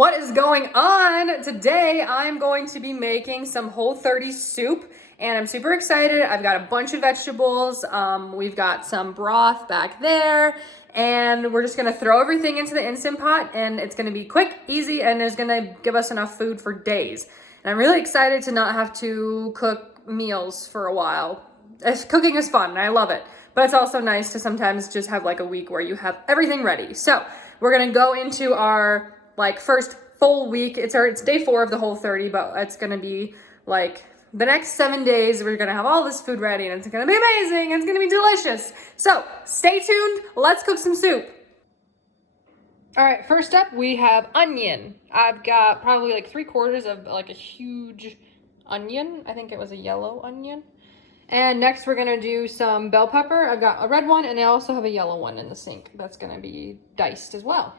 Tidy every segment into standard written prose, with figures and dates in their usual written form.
What is going on? Today I'm going to be making some Whole30 soup and I'm super excited. I've got a bunch of vegetables. We've got some broth back there and we're just gonna throw everything into the Instant Pot and it's gonna be quick, easy, and it's gonna give us enough food for days. And I'm really excited to not have to cook meals for a while. Cooking is fun and I love it, but it's also nice to sometimes just have like a week where you have everything ready. So we're gonna go into our first full week. It's day 4 of the Whole30, but it's gonna be like the next 7 days. We're gonna have all this food ready and it's gonna be amazing. It's gonna be delicious. So stay tuned. Let's cook some soup. All right, first up we have onion. I've got probably like 3/4 of like a huge onion. I think it was a yellow onion. And next we're gonna do some bell pepper. I've got a red one and I also have a yellow one in the sink. That's gonna be diced as well.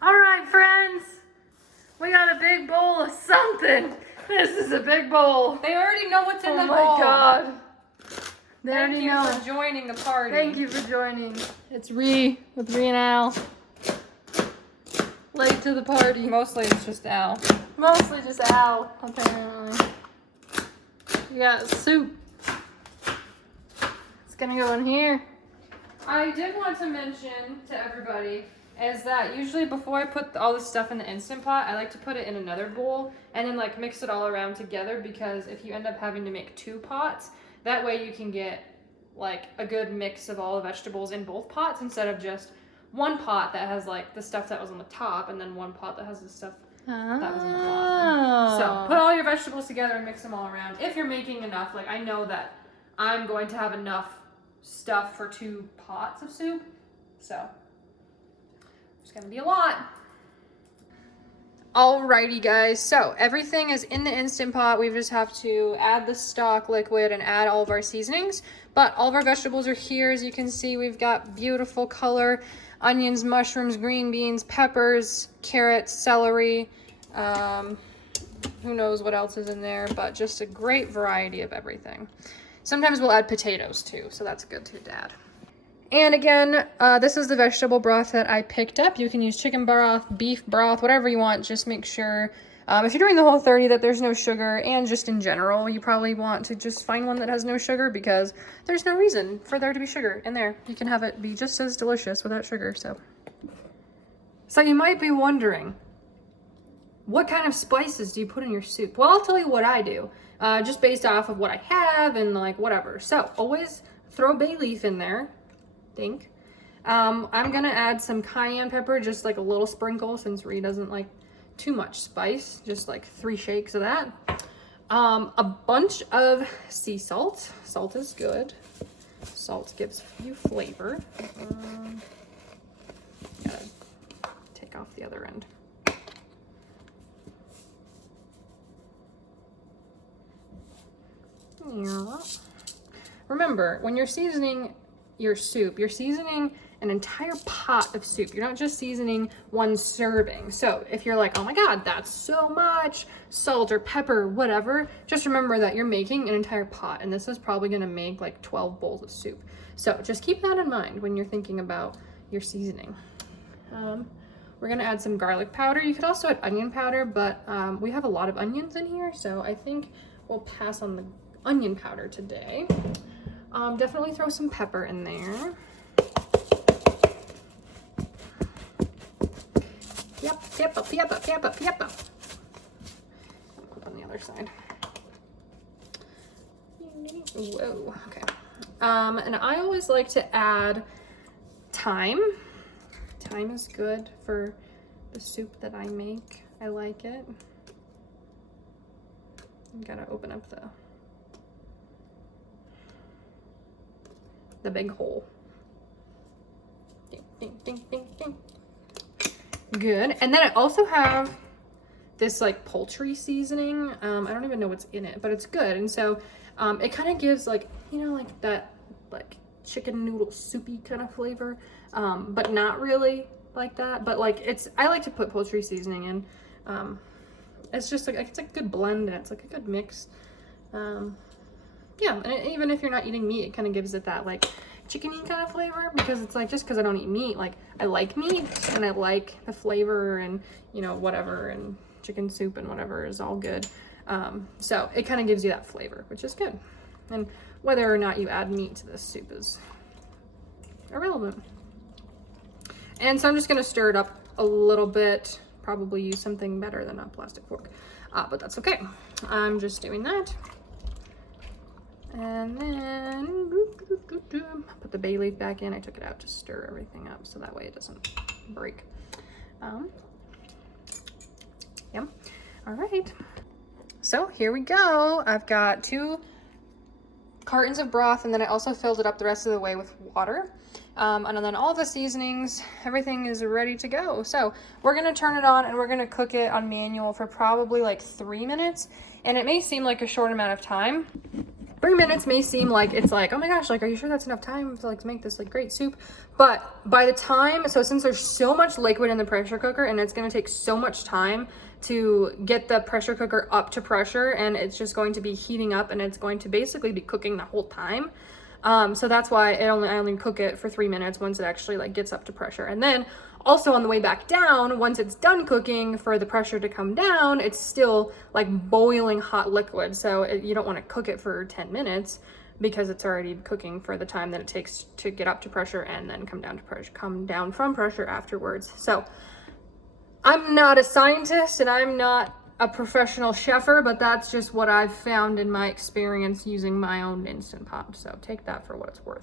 All right, friends, we got a big bowl of something. This is a big bowl. They already know what's in the bowl. Oh my God. They Thank already you know. for joining the party. Thank you for joining. It's Ree with Ree and Al. Late to the party. Mostly it's just Al. Mostly just Al, apparently. We got soup. It's gonna go in here. I did want to mention to everybody is that usually before I put all this stuff in the Instant Pot, I like to put it in another bowl and then like mix it all around together, because if you end up having to make 2 pots, that way you can get like a good mix of all the vegetables in both pots instead of just one pot that has like the stuff that was on the top and then one pot that has the stuff that was on the bottom. So put all your vegetables together and mix them all around. If you're making enough, like I know that I'm going to have enough stuff for 2 pots of soup, so it's gonna be a lot. Alrighty guys, so everything is in the Instant Pot. We just have to add the stock liquid and add all of our seasonings, but all of our vegetables are here. As you can see, we've got beautiful color: onions, mushrooms, green beans, peppers, carrots, celery, who knows what else is in there, but just a great variety of everything. Sometimes we'll add potatoes too, so that's good to add. And again, this is the vegetable broth that I picked up. You can use chicken broth, beef broth, whatever you want. Just make sure, if you're doing the Whole30, that there's no sugar, and just in general, you probably want to just find one that has no sugar, because there's no reason for there to be sugar in there. You can have it be just as delicious without sugar, So you might be wondering, what kind of spices do you put in your soup? Well, I'll tell you what I do, just based off of what I have and like whatever. So always throw bay leaf in there. I'm gonna add some cayenne pepper, just like a little sprinkle, since Ree doesn't like too much spice, just like 3 shakes of that. A bunch of sea salt. Salt is good. Salt gives you flavor. Gotta take off the other end. Remember, when you're seasoning your soup, you're seasoning an entire pot of soup. You're not just seasoning 1 serving. So if you're like, oh my God, that's so much salt or pepper, whatever, just remember that you're making an entire pot, and this is probably gonna make like 12 bowls of soup. So just keep that in mind when you're thinking about your seasoning. We're gonna add some garlic powder. You could also add onion powder, but we have a lot of onions in here, so I think we'll pass on the onion powder today. Definitely throw some pepper in there. Yep. Put on the other side. Whoa, okay. And I always like to add thyme. Thyme is good for the soup that I make. I like it. You gotta open up the big hole. Ding. Good. And then I also have this like poultry seasoning. I don't even know what's in it, but it's good. And so it kind of gives like, you know, like that like chicken noodle soupy kind of flavor, but not really like that. But like I like to put poultry seasoning in. It's just like, it's like a good blend, and it's like a good mix. Yeah, and even if you're not eating meat, it kind of gives it that like chickeny kind of flavor, because it's like, just because I don't eat meat, like I like meat and I like the flavor, and you know, whatever, and chicken soup and whatever is all good. So it kind of gives you that flavor, which is good. And whether or not you add meat to this soup is irrelevant. And so I'm just gonna stir it up a little bit, probably use something better than a plastic fork, but that's okay. I'm just doing that. And then put the bay leaf back in. I took it out to stir everything up so that way it doesn't break. Yeah. All right. So here we go. I've got 2 cartons of broth, and then I also filled it up the rest of the way with water. And then all the seasonings, everything is ready to go. So we're gonna turn it on and we're gonna cook it on manual for probably like 3 minutes. And it may seem like a short amount of time. 3 minutes may seem like it's like, oh my gosh, like, are you sure that's enough time to like make this like great soup? But by the time, so since there's so much liquid in the pressure cooker and it's gonna take so much time to get the pressure cooker up to pressure, and it's just going to be heating up and it's going to basically be cooking the whole time. So that's why I only cook it for 3 minutes once it actually like gets up to pressure. And then also on the way back down, once it's done cooking, for the pressure to come down, it's still like boiling hot liquid. So you don't want to cook it for 10 minutes because it's already cooking for the time that it takes to get up to pressure and then come down from pressure afterwards. So I'm not a scientist and I'm not a professional chefer, but that's just what I've found in my experience using my own Instant Pot. So take that for what it's worth.